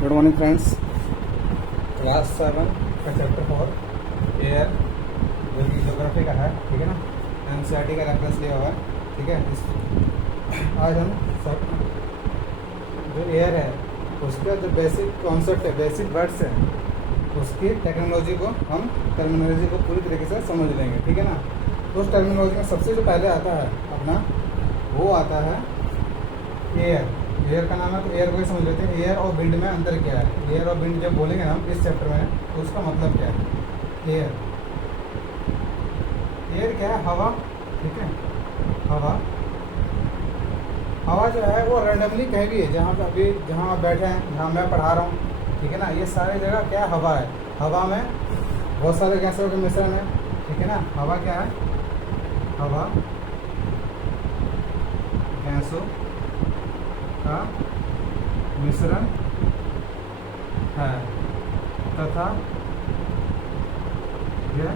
Good morning friends. Class 7 का chapter 4 air, जो कि ज्योग्राफी का है, ठीक है ना। एनसीईआरटी का रेफरेंस लिया हुआ है, ठीक है। आज हम सब जो एयर है उसका जो बेसिक कॉन्सेप्ट है, बेसिक वर्ड्स है, उसकी टेक्नोलॉजी को हम टर्मिनोलॉजी को पूरी तरीके से समझ लेंगे, ठीक है ना। तो उस टर्मिनोलॉजी में सबसे जो पहले आता है अपना, वो आता है एयर। एयर का नाम है तो एयर को ही समझ लेते हैं। एयर और विंड में अंतर क्या है। एयर और विंड जब बोलेंगे ना हम इस चैप्टर में, तो उसका मतलब क्या है। एयर, एयर क्या है? हवा, ठीक है। हवा, हवा जो है वो रैंडमली कहीं भी है, जहाँ पे अभी जहाँ आप बैठे हैं, जहाँ मैं पढ़ा रहा हूँ, ठीक है ना, ये सारी जगह क्या हवा है। हवा में बहुत सारे गैसों के मिश्रण है, ठीक है ना। हवा क्या है? हवा गैसों का मिश्रण है तथा यह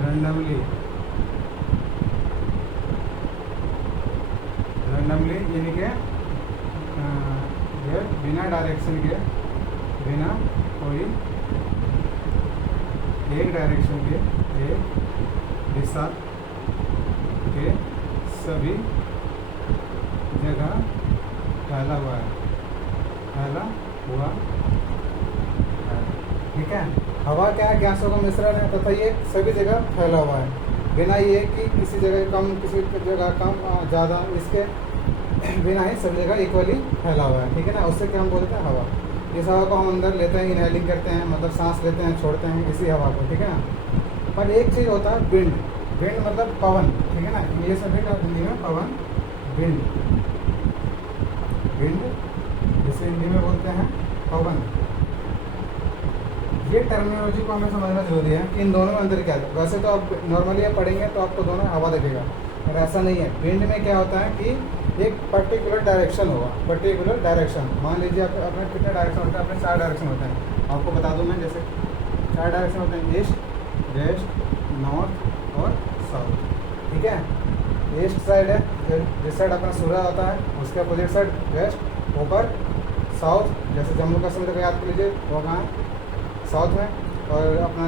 रैंडमली यानी कि यह बिना डायरेक्शन के, बिना कोई एक डायरेक्शन के, एक दिशा के सभी जगह फैला हुआ है, फैला हुआ है, ठीक है। हवा क्या है? गैसों का मिश्रण है तथा ये सभी जगह फैला हुआ है, बिना ये कि किसी जगह कम, किसी जगह कम ज़्यादा, इसके बिना ही सभी जगह इक्वली फैला हुआ है, ठीक है ना। उससे क्या हम बोलते हैं? हवा। इस हवा को हम अंदर लेते हैं, इनहेलिंग करते हैं, मतलब सांस लेते हैं, छोड़ते हैं, इसी हवा को, ठीक है ना। पर एक चीज़ होता है विंड। विंड मतलब पवन, ठीक है ना। ये सभी का हिंदी में पवन, विंड। विंड जिसे हिंदी में बोलते हैं पवन। ये टर्मिनोलॉजी को हमें समझना जरूरी है कि इन दोनों में अंतर क्या है। वैसे तो आप नॉर्मली आप पढ़ेंगे तो आपको दोनों हवा दिखेगा, पर ऐसा नहीं है। विंड में क्या होता है कि एक पर्टिकुलर डायरेक्शन होगा, पर्टिकुलर डायरेक्शन। मान लीजिए आप अपने कितने डायरेक्शन होते हैं? अपने 4 डायरेक्शन होते हैं। आपको बता दूं मैं, जैसे 4 डायरेक्शन होते हैं: ईस्ट, वेस्ट, नॉर्थ और साउथ, ठीक है। ईस्ट साइड है, जिस साइड अपना सूर्य होता है, उसके अपोजिट साइड वेस्ट, ऊपर साउथ, जैसे जम्मू कश्मीर का याद कर लीजिए, वो कहाँ है? साउथ में। और अपना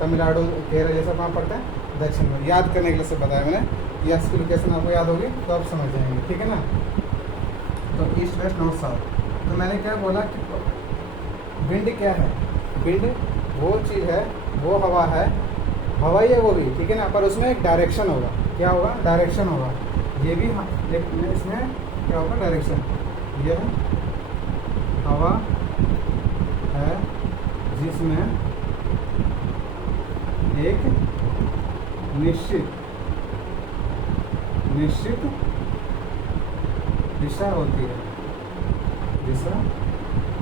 तमिलनाडु, केरल, जैसा कहाँ पड़ता है? दक्षिण में। याद करने के लिए से बताया मैंने, ये इसकी लोकेशन आपको याद होगी तो आप समझ जाएंगे, ठीक है ना। तो ईस्ट, वेस्ट, नॉर्थ, साउथ। तो मैंने क्या बोला कि विंड क्या है? विंड वो चीज़ है, वो हवा है, हवा ही है वो भी, ठीक है ना। पर उसमें एक डायरेक्शन होगा। क्या होगा? डायरेक्शन होगा। ये भी इसमें क्या होगा? डायरेक्शन। यह हवा है जिसमें एक निश्चित दिशा होती है, दिशा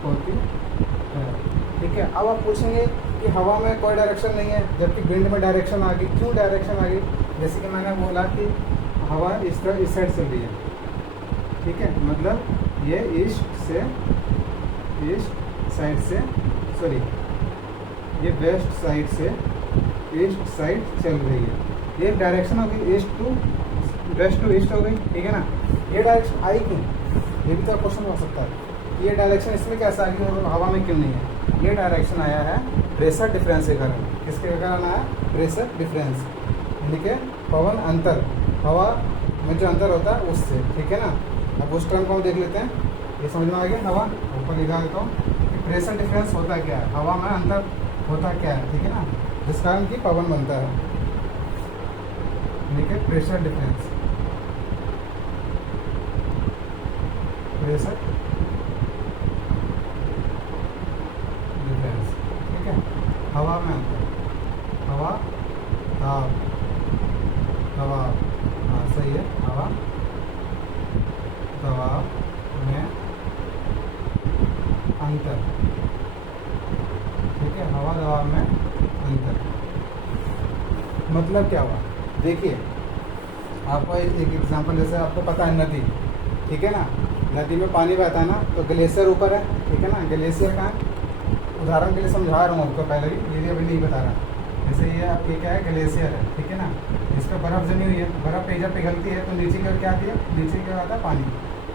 होती है, ठीक है। अब आप पूछेंगे कि हवा में कोई डायरेक्शन नहीं है, जबकि विंड में डायरेक्शन आ गई। क्यों डायरेक्शन आ गई? जैसे कि मैंने बोला कि हवा इस साइड चल रही है, ठीक है। मतलब ये ईस्ट साइड से, सॉरी, ये वेस्ट साइड से ईस्ट साइड चल रही है। ये डायरेक्शन हो गई, east to west to east हो गई, ठीक है ना। ये डायरेक्शन आई क्यों? ये भी तो क्वेश्चन हो सकता है। ये डायरेक्शन इसमें कैसे आ गई और हवा में क्यों नहीं है? ये डायरेक्शन आया है प्रेशर डिफरेंस के कारण। किसके कारण आया? प्रेशर डिफरेंस, यानी कि पवन अंतर, हवा में जो अंतर होता है उससे, ठीक है ना। अब उस टर्म को हम देख लेते हैं, ये समझ में आ गया। हवा ऊपर लिखा देता हूँ कि प्रेशर डिफरेंस होता क्या है, हवा में अंतर होता क्या है, ठीक है ना, जिस कारण की पवन बनता है, यानी कि प्रेशर डिफरेंस। प्रेशर डिफरेंस, ठीक है। हवा में अंतर, हवा, ताप, दबाव, हाँ सही है, हवा दबाव में अंतर, ठीक है। हवा दबाव में अंतर मतलब क्या हुआ? देखिए, आपको एक एग्जांपल, जैसे आपको पता है नदी, ठीक है ना। नदी में पानी बहता है ना, तो ग्लेशियर ऊपर है, ठीक है ना। ग्लेशियर कहाँ है? उदाहरण के लिए समझा रहा हूँ आपको पहले भी, ये अभी नहीं बता रहा। जैसे ये क्या है? ग्लेशियर है, ठीक है ना। इस पर बर्फ़ जमी हुई है, बर्फ़ जब पिघलती है तो नीचे की ओर क्या आती है? नीचे की ओर आता है पानी,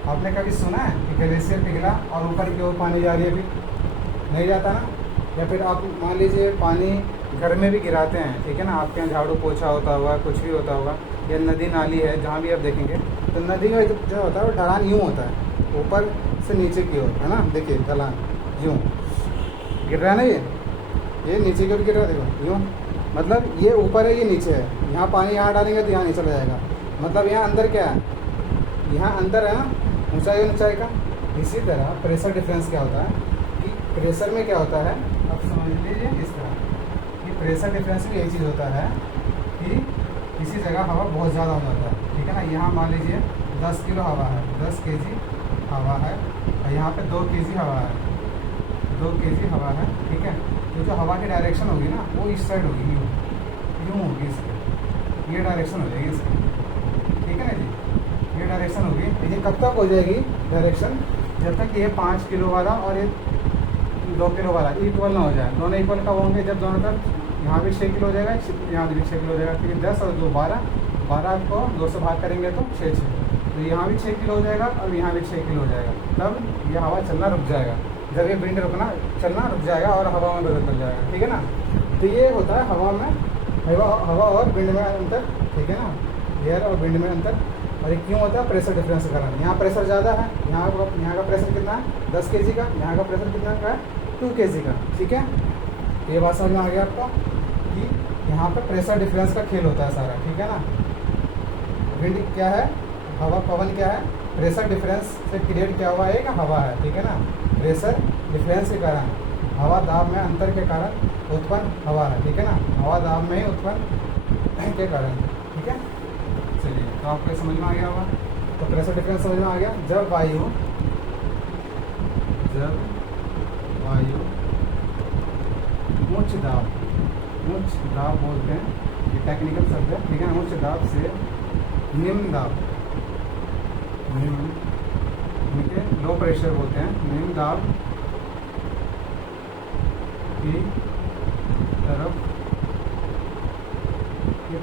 आपने कभी सुना है कि ग्लेशियर पिघला और ऊपर की ओर पानी जा रही है? अभी नहीं जाता ना। या फिर आप मान लीजिए पानी घर में भी गिराते हैं, ठीक है ना, आपके यहाँ झाड़ू पोछा होता होगा, कुछ भी होता होगा, या नदी नाली है जहाँ भी आप देखेंगे, तो नदी में जो होता है वो ढलान यूँ होता है, ऊपर से नीचे की ओर, है ना, देखिए ढलान यूँ गिर रहा है ना, ये नीचे की ओर गिर रहा है, देखो यूँ, मतलब ये ऊपर है, ये नीचे है। यहाँ पानी यहाँ डालेंगे तो यहाँ नीचे चला जाएगा, मतलब यहाँ अंदर क्या है, यहाँ अंदर है ना ऊंचाई ऊंचाई का। इसी तरह प्रेशर डिफरेंस क्या होता है कि प्रेशर में क्या होता है, आप समझ लीजिए इस तरह कि प्रेशर डिफरेंस में यही चीज़ होता है कि किसी जगह हवा बहुत ज़्यादा हो जाता है, ठीक है ना। यहाँ मान लीजिए 10 किलो हवा है, 10 केजी हवा है, और यहाँ पे 2 केजी हवा है, 2 केजी हवा है, ठीक है। तो जो हवा की डायरेक्शन होगी ना वो इस साइड होगी, यूँ होगी इसकी, ये डायरेक्शन हो जाएगी इसकी, ठीक है ना जी, ये डायरेक्शन होगी। ये कब तक हो जाएगी डायरेक्शन, जब तक ये 5 किलो वाला और ये 2 किलो वाला इक्वल ना हो जाए। दोनों इक्वल कब होंगे, जब दोनों तरफ, यहाँ भी 6 किलो हो जाएगा, यहाँ भी 6 किलो हो जाएगा, फिर 10 और 2 12, 12 को 2 से भाग करेंगे तो 6 तो यहाँ भी 6 किलो हो जाएगा और यहाँ भी 6 किलो हो जाएगा। तब ये हवा चलना रुक जाएगा, जब ये विंड रुकना चलना रुक जाएगा और हवा में बदल जाएगा, ठीक है ना। तो ये होता है हवा में, हवा और विंड में अंतर, ठीक है ना, एयर और विंड में अंतर। और ये क्यों होता है, प्रेशर डिफरेंस के कारण। यहाँ प्रेशर ज़्यादा है, यहाँ का प्रेशर कितना है 10 केजी का, यहाँ का प्रेशर कितना का है 2 केजी का, ठीक है। तो ये बात समझ में आ गया आपको कि यहाँ पर प्रेशर डिफरेंस का खेल होता है सारा, ठीक है ना। विंड क्या है, हवा पवन क्या है, प्रेशर डिफरेंस से क्रिएट क्या हुआ है, हवा है, ठीक है ना। प्रेशर डिफरेंस के कारण, हवा दाब में अंतर के कारण उत्पन्न हवा है, ठीक है ना, हवा दाब में ही उत्पन्न के कारण, ठीक है। चलिए, तो आपको समझ में आ गया होगा। तो प्रेशर डिफरेंस समझ में आ गया। जब वायु उच्च दाब बोलते हैं, ये टेक्निकल शब्द है, ठीक है ना, उच्च दाब से निम्न दाब, ठीक है, लो प्रेशर बोलते हैं, निम्न दाब की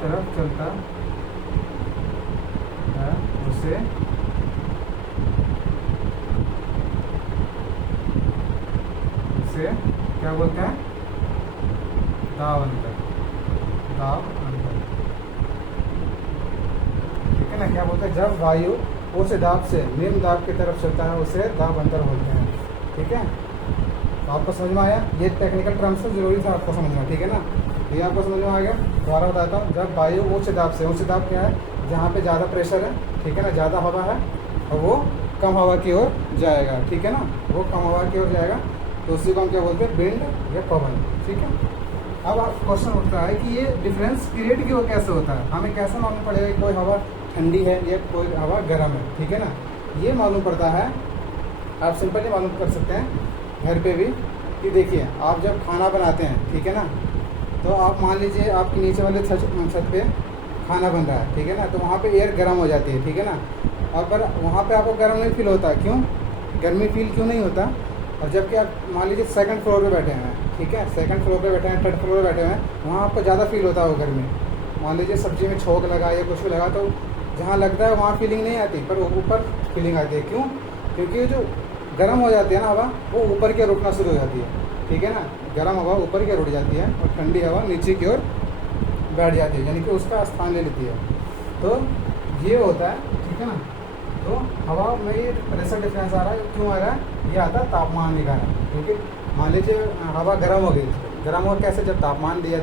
तरफ चलता है, उसे क्या बोलते हैं, दाब अंतर, ठीक है ना। क्या बोलते हैं, जब वायु उच्च दाब से निम्न दाब की तरफ चलता है उसे दाब अंतर बोलते हैं, ठीक है। तो आपको समझ में आया, ये टेक्निकल टर्म्स तो जरूरी था आपको समझना, ठीक है ना। ये आपको समझ में आ गया। दोबारा बताता हूँ, जब वायु उच्च दाब से, उच्च दाब क्या है, जहाँ पे ज़्यादा प्रेशर है, ठीक है ना, ज़्यादा हवा है और वो कम हवा की ओर जाएगा, ठीक है ना, वो कम हवा की ओर जाएगा, तो उसी को हम क्या बोलते हैं, विंड या पवन, ठीक है। अब क्वेश्चन उठता है कि ये डिफरेंस क्रिएट क्यों कैसे होता है, हमें कैसे मालूम पड़ेगा कि कोई हवा ठंडी है या कोई हवा गर्म है, ठीक है ना। ये मालूम पड़ता है, आप सिंपली मालूम कर सकते हैं घर पे भी, कि देखिए आप जब खाना बनाते हैं, ठीक है ना, तो आप मान लीजिए आपके नीचे वाले छत पे खाना बन रहा है, ठीक है ना, तो वहाँ पे एयर गर्म हो जाती है, ठीक है ना। और पर वहाँ पे आपको गर्म नहीं फील होता, क्यों, गर्मी फील क्यों नहीं होता। और जबकि आप मान लीजिए 2nd फ्लोर पे बैठे हैं, ठीक है, 2nd फ्लोर पे बैठे हैं, 3rd फ्लोर पे बैठे हैं, वहाँ आपको ज़्यादा फील होता है वो गर्मी। मान लीजिए सब्जी में छोंक लगा या कुछ भी लगा, तो जहाँ लगता है वहाँ फीलिंग नहीं आती, पर ऊपर फीलिंग आती है, क्यों, क्योंकि जो गर्म हो जाती है ना हवा, वो ऊपर की ओर उठना शुरू हो जाती है, ठीक है ना। गर्म हवा ऊपर की ओर उठ जाती है और ठंडी हवा नीचे की ओर बैठ जाती है, यानी कि उसका स्थान ले लेती है। तो ये होता है, ठीक है ना। तो हवा में ये प्रेशर डिफरेंस आ रहा है, क्यों आ रहा है, ये आता है तापमान के कारण, क्योंकि मान लीजिए हवा गर्म हो गई, गर्म हो कैसे, जब तापमान दिया,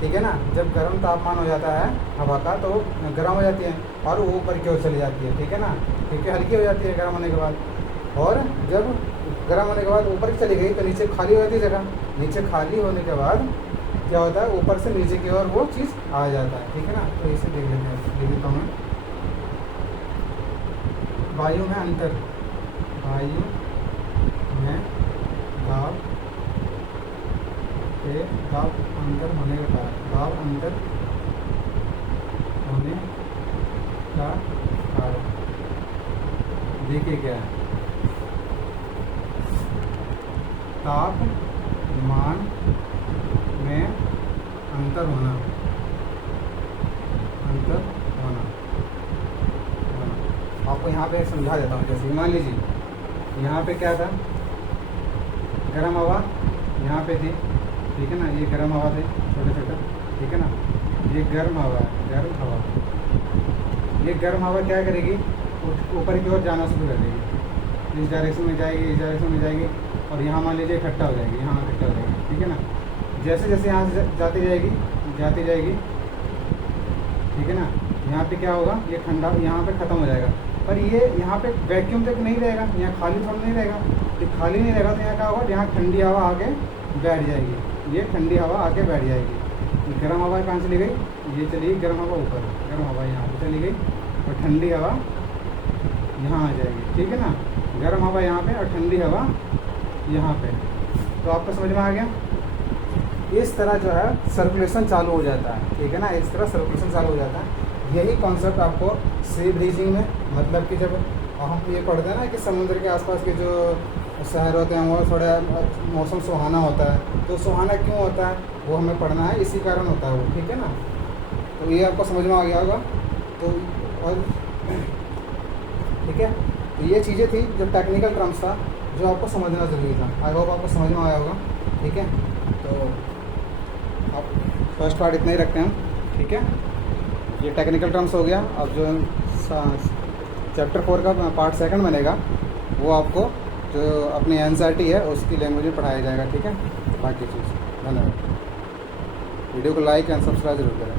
ठीक है ना, जब गर्म तापमान हो जाता है हवा का तो गर्म हो जाती है और वो ऊपर की ओर चली जाती है, ठीक है ना, क्योंकि हल्की हो जाती है गर्म होने के बाद। और जब गर्म होने के बाद ऊपर की चली गई तो नीचे खाली हो जाती है जगह, नीचे खाली होने के बाद क्या होता है, ऊपर से नीचे की ओर वो चीज़ आ जाता है, ठीक है ना। तो इसे देख लेता हूँ मैं, वायु में अंतर, वायु में दाब अंतर होने के कारण, दाब अंतर होने का कारण देखिए क्या है, तापमान में अंतर होना, आपको यहाँ पे समझा देता हूँ। जैसे मान लीजिए यहाँ पे क्या था, गर्म हवा यहाँ पे थी, ठीक है ना, ये गर्म हवा थे छोटे छोटे, ठीक है ना, ये गर्म हवा है, गर्म हवा। ये गर्म हवा क्या करेगी, ऊपर की ओर जाना शुरू कर देगी, इस डायरेक्शन में जाएगी, इस डायरेक्शन में जाएगी, और यहाँ मान लीजिए इकट्ठा हो जाएगी, यहाँ इकट्ठा हो जाएगी, ठीक है ना। जैसे जैसे यहाँ से जाती जाएगी, ठीक है ना, यहाँ पे क्या होगा, ये ठंडा यहाँ पे ख़त्म हो जाएगा। पर ये यहाँ पे वैक्यूम तक नहीं रहेगा, यहाँ खाली थोड़ा नहीं रहेगा, ये खाली नहीं रहेगा, तो यहाँ क्या होगा, यहाँ ठंडी हवा आके बैठ जाएगी, ये ठंडी हवा आके बैठ जाएगी। ये गर्म हवा कहाँ चली गई, ये चली गई गर्म हवा ऊपर, गर्म हवा यहाँ पे चली गई, और ठंडी हवा यहाँ आ जाएगी, ठीक है ना। गर्म हवा यहाँ पे और ठंडी हवा यहाँ पे। तो आपको समझ में आ गया। इस तरह जो है सर्कुलेशन चालू हो जाता है, ठीक है ना, इस तरह सर्कुलेशन चालू हो जाता है। यही कॉन्सेप्ट आपको सी ब्रीजिंग में, मतलब कि जब हम ये पढ़ते हैं ना कि समुद्र के आसपास के जो शहर होते हैं वो थोड़ा मौसम सुहाना होता है, तो सुहाना क्यों होता है वो हमें पढ़ना है, इसी कारण होता है वो, ठीक है ना। तो ये आपको समझ में आ गया होगा। तो और ठीक है, तो ये चीज़ें थी जो टेक्निकल टर्म्स था जो आपको समझना ज़रूरी था। आई होप आपको समझ में आया होगा, ठीक है। तो आप फर्स्ट पार्ट इतना ही रखते हैं हम, ठीक है। ये टेक्निकल टर्म्स हो गया। अब जो चैप्टर 4 का पार्ट 2 बनेगा वो आपको जो अपनी एनसीईआरटी है उसकी लैंग्वेज में पढ़ाया जाएगा, ठीक है। बाकी चीज़, धन्यवाद। वीडियो को लाइक एंड सब्सक्राइब जरूर करें।